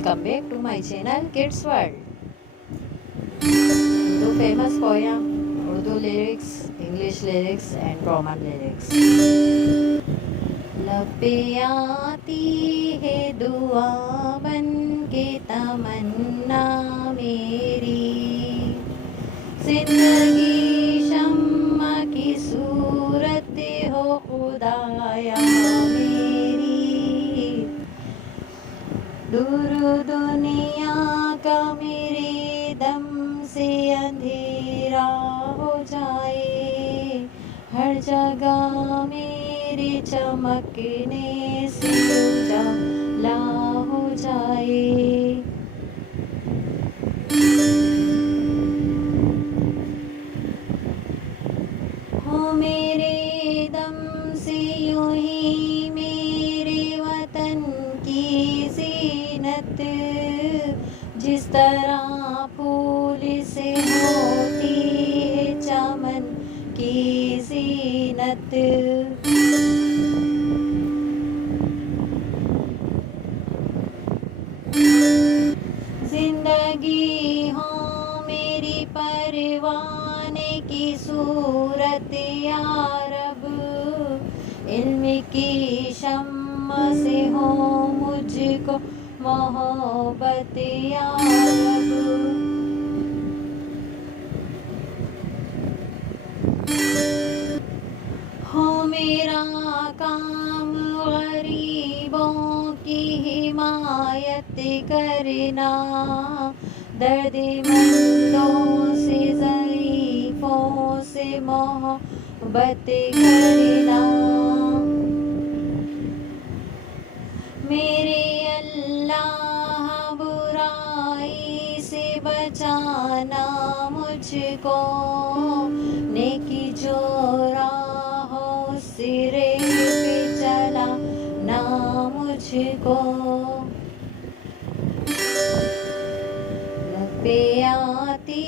Welcome back to my channel Kids World. Urdu famous poem, Urdu lyrics, English lyrics and Roman lyrics. लब पे आती है दुआ बन के तमन्ना मेरी, जिंदगी शम्मा की सूरत हो खुदाया मेरी, दूर दुनिया का मेरे दम से अंधेरा हो जाए, हर जगह मेरे चमकने से उजाला हो जाए। हो मेरे दम से यूं ही मेरे वतन की ज़ीनत, जिस तरह फूल से होती है चमन की ज़ीनत। जिंदगी हो मेरी परवाने की सूरत या रब, इल्म की शम्मा से हो मुझको मोहब्बत या रब। हो मेरा काम गरीबों की हिमायत करना, दर्दमंदों से ज़ईफ़ों से मोहब्बत करना। मेरे अल्लाह बुराई से बचाना मुझको, नेकी जो राहों सिरे पे चलाना मुझको। लब पे आती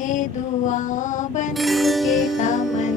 है दुआ बन के तमन्ना